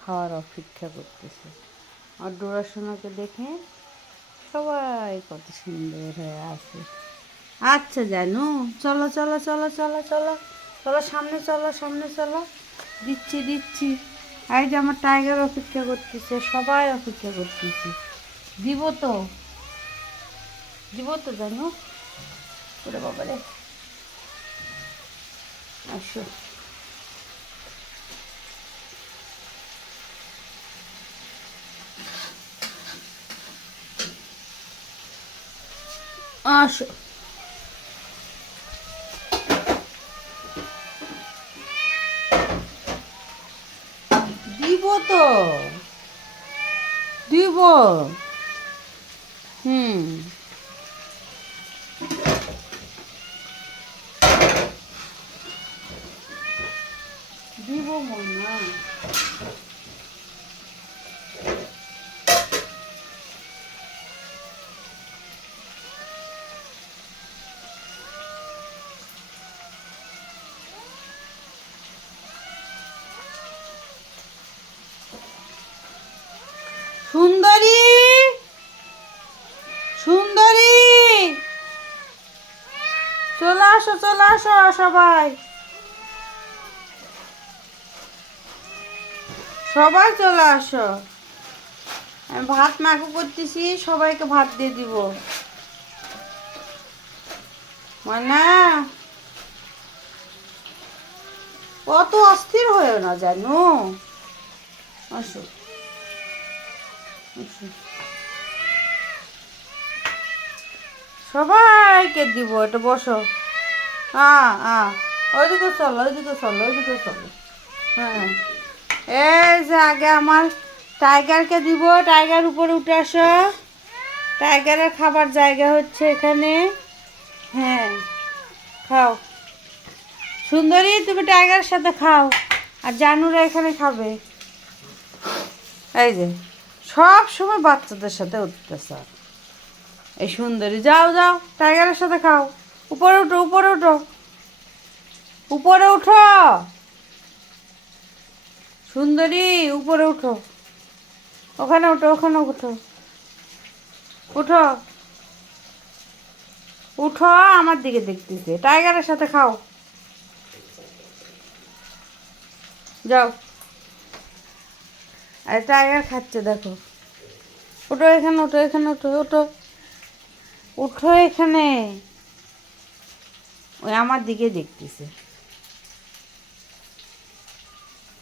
খাওয়ার অপেক্ষা করতেছে। আর ডোরাসোনাকে দেখে সবাই কত সুন্দর হয়ে আছে। আচ্ছা জানু, চলো চলো চলো চলো চলো চলো, সামনে চলো, সামনে চলো, দিচ্ছি দিচ্ছি। এই যে আমার টাইগার অপেক্ষা করতেছে, সবাই অপেক্ষা করতেছে। দিব তো, দিব তো জানু। ওরে বাবারে, আসো। আসো, দিব তো, দিব। হুম, দিব মনা। সুন্দরী, সুন্দরী, চলে আসো, চলে আসো সবাই, সবাই চলে আসো। আমি ভাত মাখু করতেছি, সবাইকে ভাত দিয়ে দিব। মানে কত অস্থির হয়েও না জানো। আসো, আসো। সবাইকে দিব, এটা বসো। হ্যাঁ হ্যাঁ, ওইদিকে চলো, ওইদিকে চলো, ওইদিকে চলো। হ্যাঁ, এই যে আগে আমার টাইগারকে দিব। টাইগার উপরে উঠে আসো। টাইগারের খাবার জায়গা হচ্ছে এখানে। হ্যাঁ, খাও। সুন্দরী, তুমি টাইগারের সাথে খাও, আর জানুরা এখানে খাবে। এই যে সব সময় বাচ্চাদের সাথে উঠতেছ। এই সুন্দরী, যাও যাও, টাইগারের সাথে খাও। উপরে উঠো, উপরে উঠো, উপরে উঠো। সুন্দরী, উপরে উঠো, ওখানে উঠো, ওখানে উঠো, উঠো, উঠো। আমার দিকে দেখতেছে, টাইগারের সাথে খাও। যাও। আর টাইগার খাচ্ছে দেখো। উঠো এখানে, উঠো এখানে, উঠো, উঠো, উঠো এখানে। ওই আমার দিকে দেখতেছে।